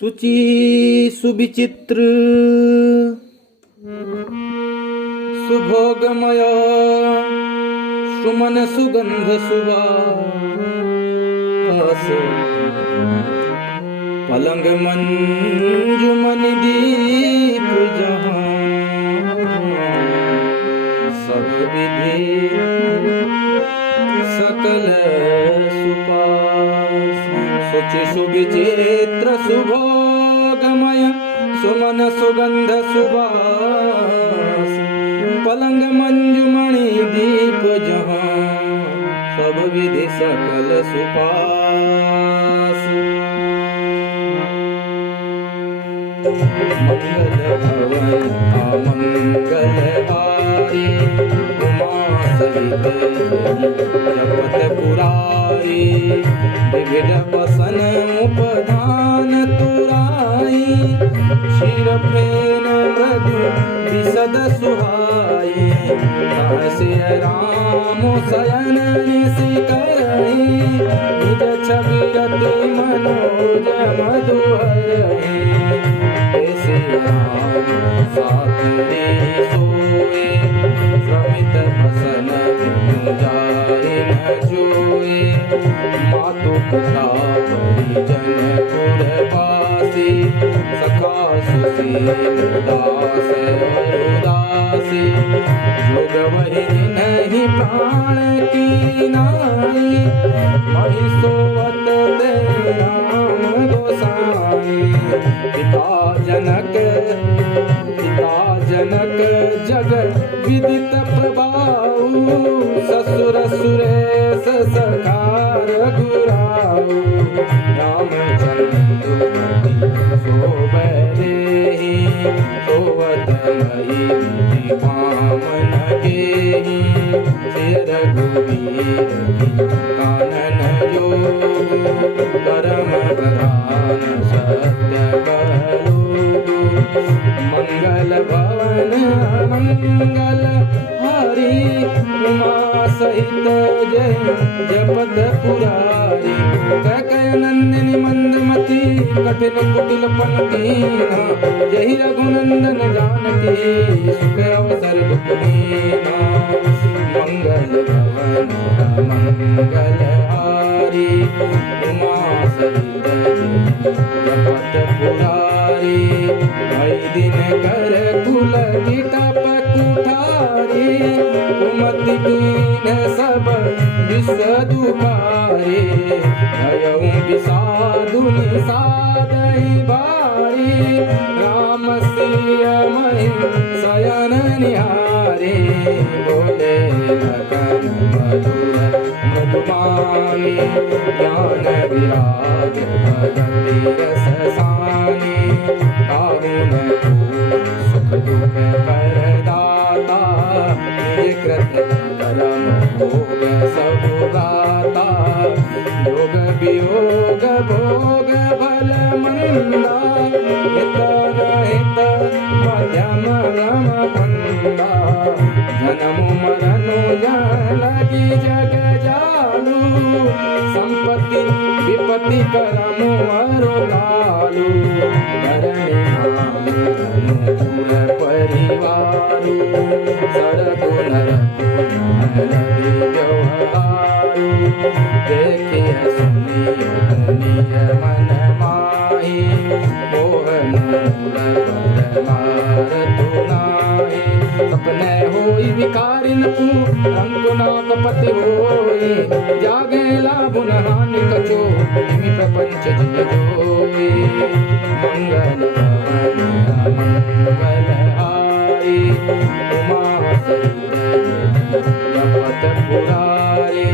शुचि सुविचित्र सुभोगमय सुमन सुगंध सुवास पलंग मंजुमन दीप जहां सब विधि सकल सुपास शुचि सुविचित्र सुभोगमय सुमन सुगंध सुवास पलंग मंजुमणि दीप जहां सब विधि सकल सुपास मंगल भवन अमंगल हारी उमा सहित जपत पुरारी विविध बसन उपधान तुराई क्षीर फेन मृदु विशद सुहाई से राम शयन निशिकरहि निज छवि रति मनोज मधुहरहि साथी सोए श्रमित बसन विष्णु जाए न जोए मातु पिता परिजन पुरवासी सखा सुशील दास उदासी जोग वही नहीं प्राण की नाई महिषोवत दे राम गोसाई पिता जनक जग विदित प्रभाऊ ससुर सुरेश सखार गुराऊ रामचंद्र सोबरेहि सोवत मई वामन गेहि शेर रघुवीर कानन योग परम प्रधान सत्य मंगल भवन मंगल हरि उमा सहित जय जपत पुरारी कह नंदिनी मंदमती कठिन कुटिल पनकीना जय रघुनंदन जानकी सुख अवसर दुखनीना मंगल भवन मंगल हरि उमा सहित जपत पुरारी दिन कर कुल गिटप कुठारी कुमति दीन सब विश्व दुखारी भयउ विषादु निषादहि भारी राम सिय महि शयन निहारी बोले लखन मधुर मधुमानी ज्ञान विराग भगति रस सानी सुख दुख करदाता निज कृत करम भोग सब गाता योग वियोग भोग भल मंदा हित हित मध्यम रम कंदा जन्म मरण लगी जग जालू संपत्ति विपत्ति करम अरुदालू अनुकूल परिवारू सरगुणर व्यवहारू देखिए सुनिय मन माही मोहन तुनाही सपने होई विकारिन पू रंगुनाक पति होई जागे लाभुन हानि कछो इमि प्रपंच जिय जोई मंगल मंगल हारी उमा सहित जपत पुरारी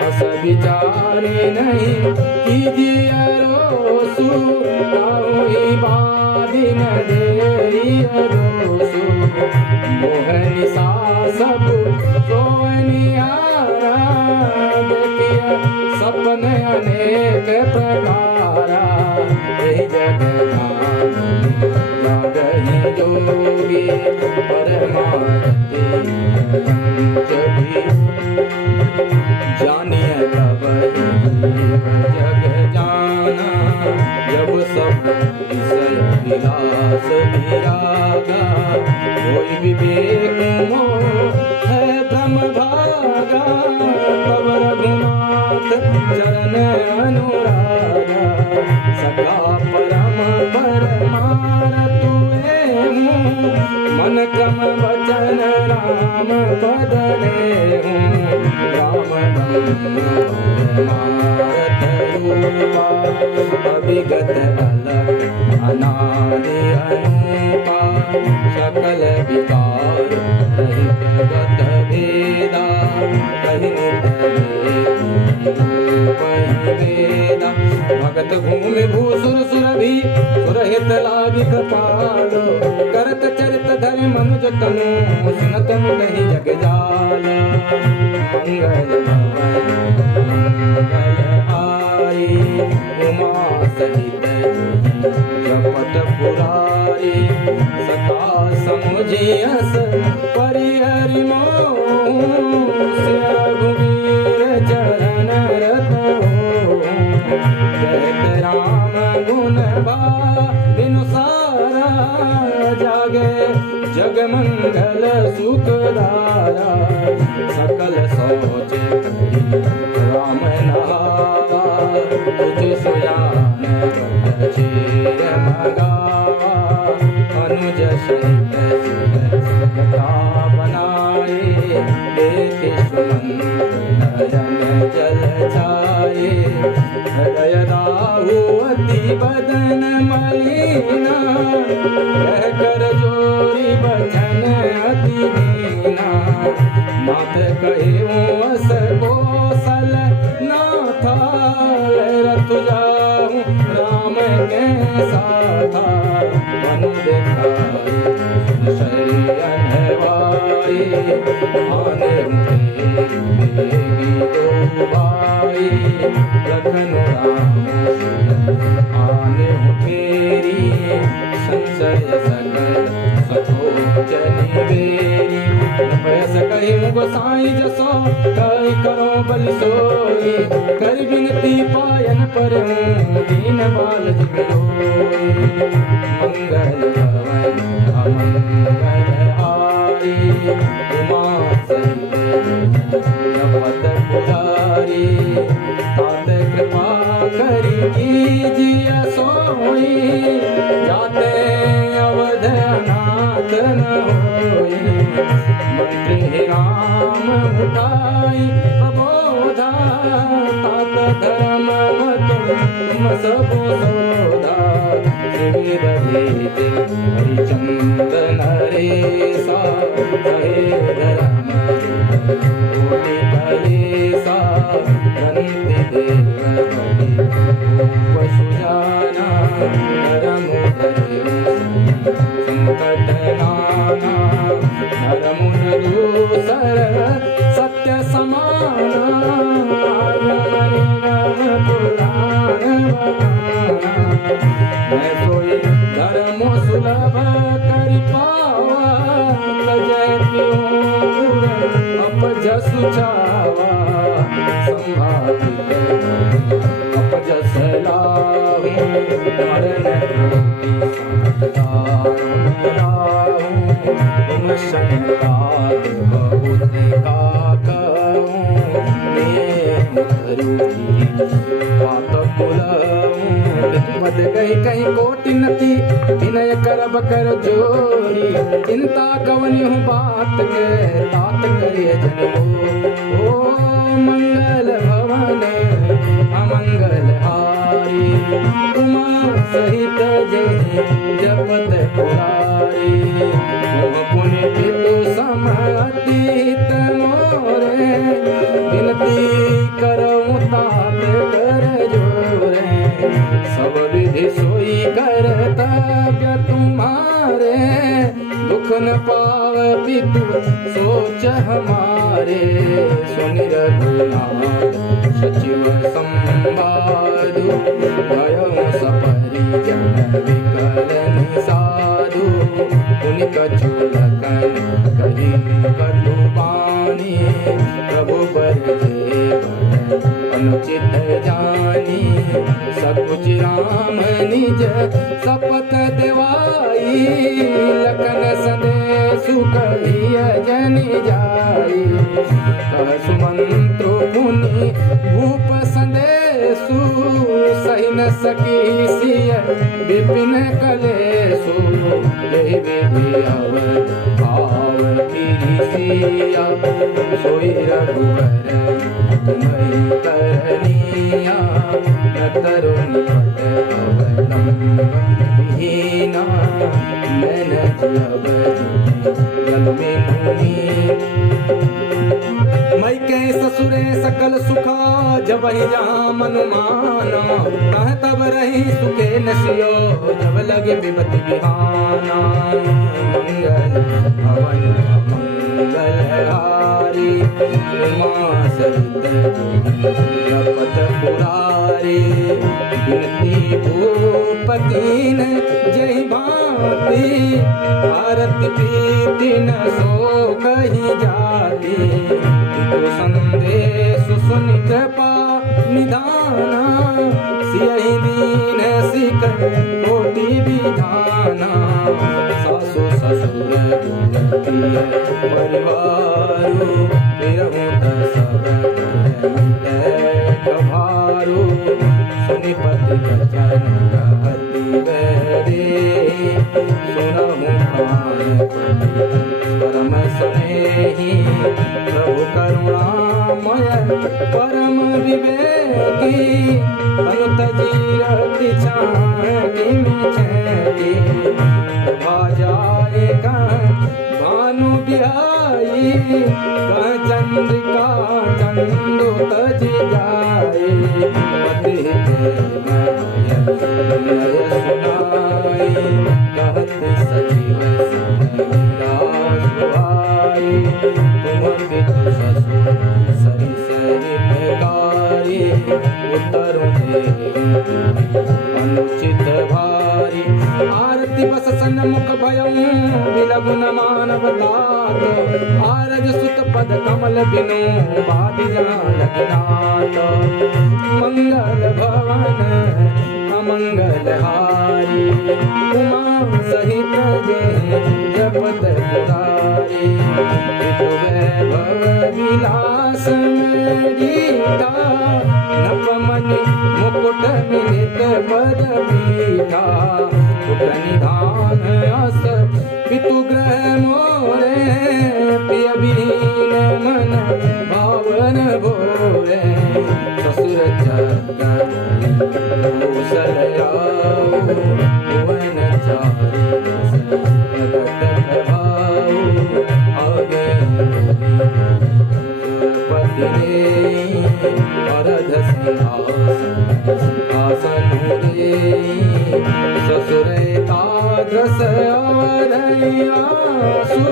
बस विचारे नहीं कीजिए रोसु ताहुई बाधी न देरी रोसु मोहनी सा सब सोनियारा देखिए सपने अनेक प्रकारा जग जोगी परमार्थी जानिए तब जग जाना जब सब विषय विलास विरागा, कोई विवेक मोह है भ्रम भागा, तब रघुनाथ चरण अनुरागा, सखा परम परमारथ तुए हूँ, मन क्रम वचन राम पद हूँ, राम मारत रूपा, अभिगत अलग अनादि अनूपा, सकल विकार रहित गत भेदा, कहि नित वेदा, भगत भूमि भूसुर सुरभि सुरहित लागी कृपालो, करत चरित धरि मनुज तनु, सुनत कहि जग जाल, मंगल मंगल आई, उमा सहित जपत पुरारी, सखा समुझियस परिहरि मोह, रघुवीर चरण रत कहत राम गुण बिनु सारा, जागे जग मंगल सुख धारा, सकल सोच राम नहावा, तुझ सुजान चेर मगावा, अनुज सहित सुता बनाए, देख सुमंत नयन जल छाए, हृदय दाहुवती बदन मलिना, कह कर जोरी बचन अति दीना, नाथ कहियो अस कौशल नाथा, रथ जाऊं राम के साथा, मनु देखाई शरण भाई, आने दो भाई, लखन राम आने फेरी, संशय सकल सखोच निवेरी, पैस कही गोसाई जसो कही करो बल सोई, कर बिनती पायन पर दीन बाल जिगरोई, मंगल भवन अमंगल हारी, उमा सहित जपत पुरारी, तात कृपा करी कीजिए सोई, जाते अवध अनाथ न होई, मंत्री राम उठाई प्रबोधा, तात धर्म तुम सब सोधा, शिविर भेद हरिचंद नरेसा, कहे धर्म कोटि कलेसा, रंति देव सुजाना, धर्म संकट नाना, धर्मुन दूसर सत्य समाना, पुराण बताना, मैं कोई धर्म सुलभ कर पावा, जय प्योर अपजस छावा, संभावित अपजस लाहूं, मरण तुम संताप बहुत का कहूं, बात बुलाऊं, मत गई कहीं कोटि नती, विनय करब कर जोरी, चिंता कवनी हूँ बात के, तात करिए जन ओ मंगल भवन अमंगल हारी, उमा सहित जय जपत पुरारी, पुण्य पितु समतीत मोरे, विनती करऊं तात कर जोरे, सब विधि सोई कर्तव्य तुम्हारे, दुख न पाव पितु सोच हमारे, सुनि रघुनाथ सचिव संवादु, भयउ सपरिजन विकल साधु, पुनि कछु लखन कही कटु बानी, प्रभु पर अनुचित जानी, सकुचि राम निज सपत देवाई लखन संदेशु कहिय जनि जाई कह सुमंत्रु पुनि भूप संदेशु सही न सकी सिय विपिन कलेशु यही विधि अवध भाव सिया सोई रघुवर तुम्हें करनिया न तरुण पट अवलंब विहीना मैन जब जल में मई के ससुरे सकल सुखा जब ही जहाँ मनुमाना कह तब रही सुखे नसियो जब लगे विपति बिहाना मंगल भवन मंगल हारी उमा सहित जपत पुरारी बिनती भूपति न जय भांति भारत प्रीति न सो कही जाती संदेश सुनि कृपा निधाना सियहि दीन सिक कोटि विधाना सासु ससुर दुर्गतिय परिवारु फिरहु सब कभारु सुनि पति बचन कहति रे सुनहु प्राण परम स्नेही प्रभु करुणामय परम विवेकी तनु तजीरति छाटी मिछेटी प्रभा जाए भानु बिहाई कह चंद्रिका चंदो तज जाए पति सुनाई कहत सजीव तुम पितु ससुर सरि सहितकारी उत्तरु अनुचित भारी आरती बस सन्मुख भयं विलगु न मानव तात आरज सुत पद कमल बिनु बाधि जानकीनाथ मंगल भवन अमंगल हारी उमा सहित जपत पुरारी वैभव विलास मेरीता नपमणि मुकुट मिलित पद पीठा कुट निधान अस पितु ग्रह मोरे प्रिय बीन मन भावन भोरे ससुर चक्र कौशलया भुवन चारि प्रगट प्रभाव आगे सुरपति रे अरध सिंहासन रे ससुरे ताद्रस अवधयासु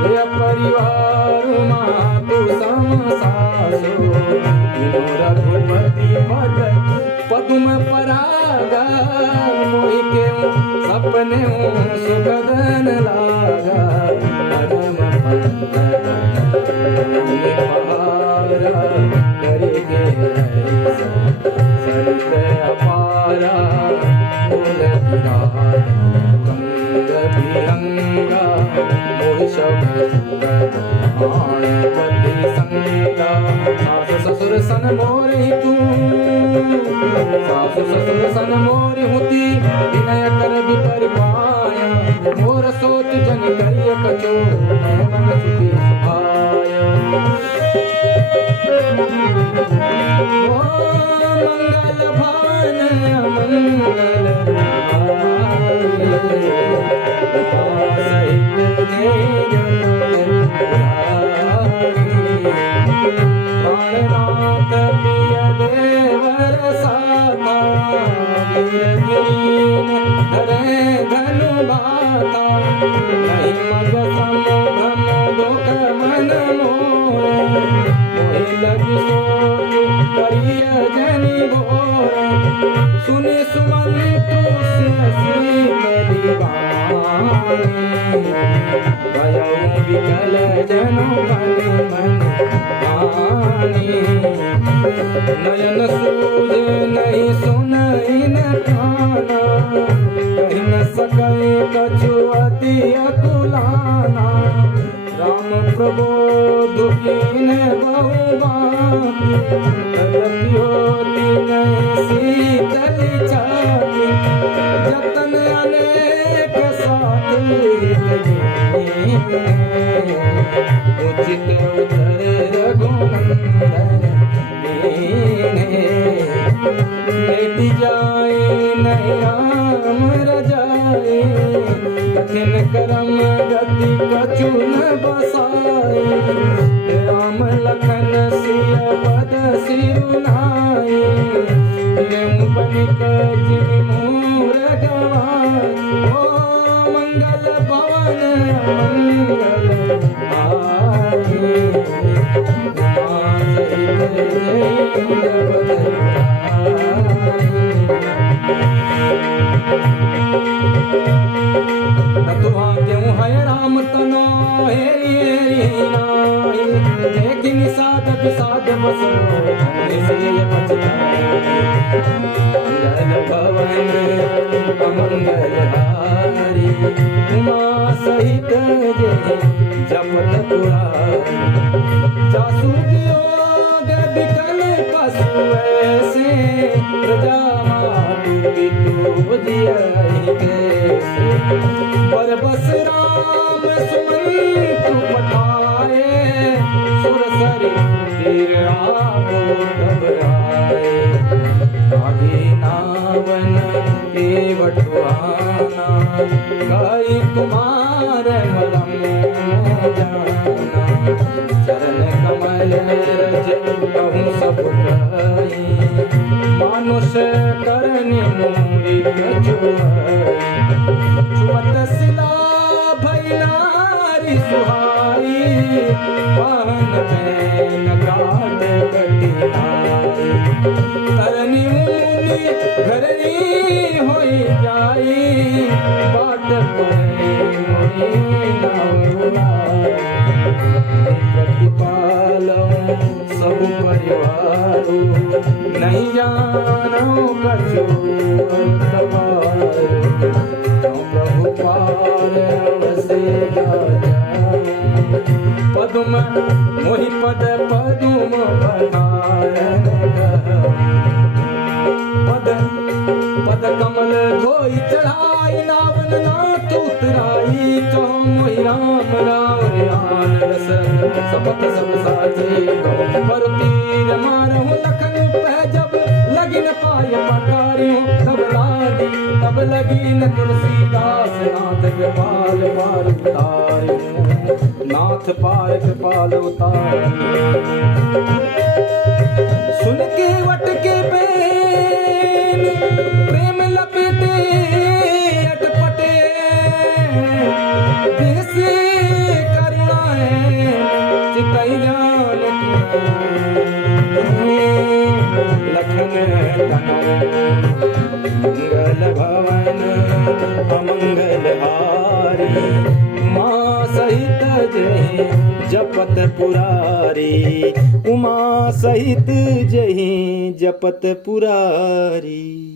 प्रिय परिवार मातु समसासु विनो रघुपति पद पदुम परागा मोहि के सपने सुगदन लागा परम पहारा करके सरित अपारा फूल गंग विहंगा मोहि शब पति संगा सासु ससुर सन मोरे तू सासु ससुर सन मोरे हुती विनय कर विपर पाया मोर सोच जन करिय कचो मैं मन सुखी सुभाया ओ मंगल भान मंगल सहित जय प्राणनाथ प्रिय देवर साता वीरदीन धरे धनु भाता नहीं मग समुद्रम दुख मन मोहे लगी सोच करिय जनि भोरे सुनि सुमन तुलसी दीवाना प्राणी भयउ विकल जनु मन मन प्राणी नयन सूझे नहीं सुनई न काना कही न सके कछु अति अतुलाना राम प्रबोध कीन बहु बाकी तदपि होती नहीं शीतल छाती जतन अनेक साथ उचित उधर रघुनंदन दीने लेट जाए नहीं राम रजाए कठिन करम गति कछु न बसाए राम लखन सिया पद सिरुनाए बनिक जिन मूर गवाए ओ मंगल भवन मंगल आए क्यों है राम तनो देखी निषाद विषाद बसनो मंगल भवन अमंगल हारी उमा सहित जपत पुरारी जासु वियोग विकल पशु ऐसे प्रजा मातु पितु दियाई कैसे पर बस राम सुमंतु पठाए सुर सरि तीर आपो घबराए आगे नावन के बटवाना गाई तुम्हारे मलम जाना चरण कमल रज कहूँ सब कही मानुष करनी मूरी छुअत सिला भैनारी सुहाई पाहन बैन घाट कटिनाई तरनी मुनि घरनी होई जाई बाट पर मोही नाउलाई प्रतिपालौ सब परिवारो नहीं जानो कछु प्रभु पार अवसेगा पदुम मोहि पद पदुम पधारन पद पद कमल धोई चढ़ाई नावन नाथ उतराई चौ मोहि राम राम रियान रस सपत सब साचे पर तीर मारहु लखन पह जब लगिन पाय पकारियों तब लगी न तुलसीदास नाथ कृपाल पार उतारियों नाथ पार कृपाल उतारियों सुन के वट के बैन प्रेम लपेटे अटपटे देसी करुणाएं चितई जान लखन मंगल भवन अमंगल हारी माँ सहित जय जपत पुरारी उमा सहित जय जपत पुरारी।